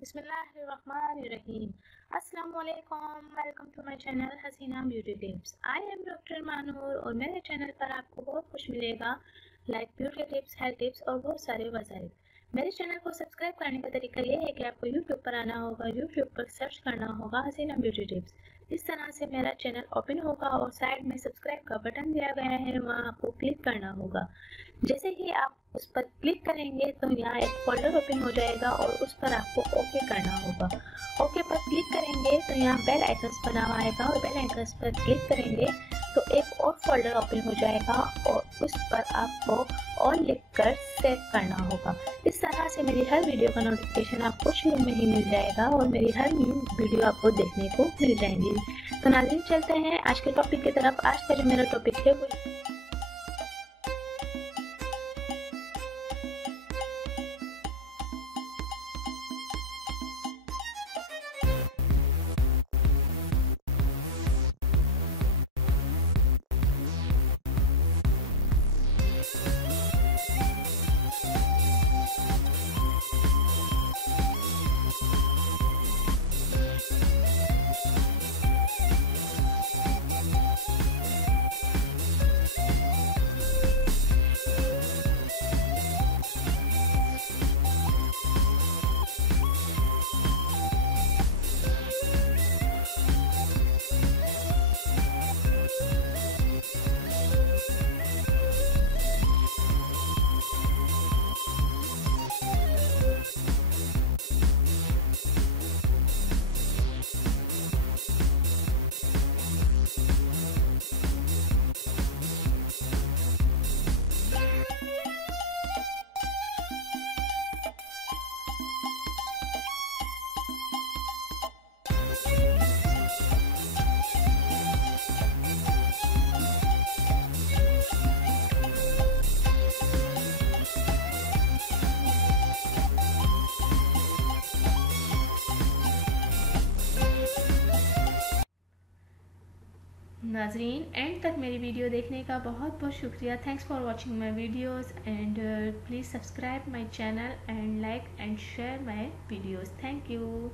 बिस्मिल्लाहिर्रहमानिर्रहीम। अस्सलामुअलैकुम, welcome to my channel Haseena beauty tips. I am doctor Manoor और मेरे चैनल पर आपको बहुत कुछ मिलेगा, like beauty tips, health tips और बहुत सारे वसाइल। मेरे चैनल को सब्सक्राइब करने का तरीका ये है कि आपको यूट्यूब पर आना होगा, यूट्यूब पर सर्च करना होगा हसीना ब्यूटी टिप्स। इस तरह से मेरा चैनल ओपन होगा और साइड में सब्सक्राइब का बटन दिया गया है, वहाँ आपको क्लिक करना होगा। जैसे ही आप उस पर क्लिक करेंगे तो यहाँ एक फोल्डर ओपन हो जाएगा और उस पर आपको ओके करना होगा। ओके पर क्लिक करेंगे तो यहाँ बेल आइकन्स बना हुआ आएगा और बेल आइकन्स पर क्लिक करेंगे तो एक और फोल्डर ओपन हो जाएगा और उस पर आपको ऑल लिखकर सेव करना होगा। इस तरह से मेरी हर वीडियो का नोटिफिकेशन आपको शुरू में ही मिल जाएगा और मेरी हर न्यू वीडियो आपको देखने को मिल जाएंगी। तो नाज़रीन, चलते हैं आज के टॉपिक की तरफ। आज का जो मेरा टॉपिक है वो नाज़रीन, एंड तक मेरी वीडियो देखने का बहुत बहुत शुक्रिया। Thanks for watching my videos and please subscribe my channel and like and share my videos. Thank you.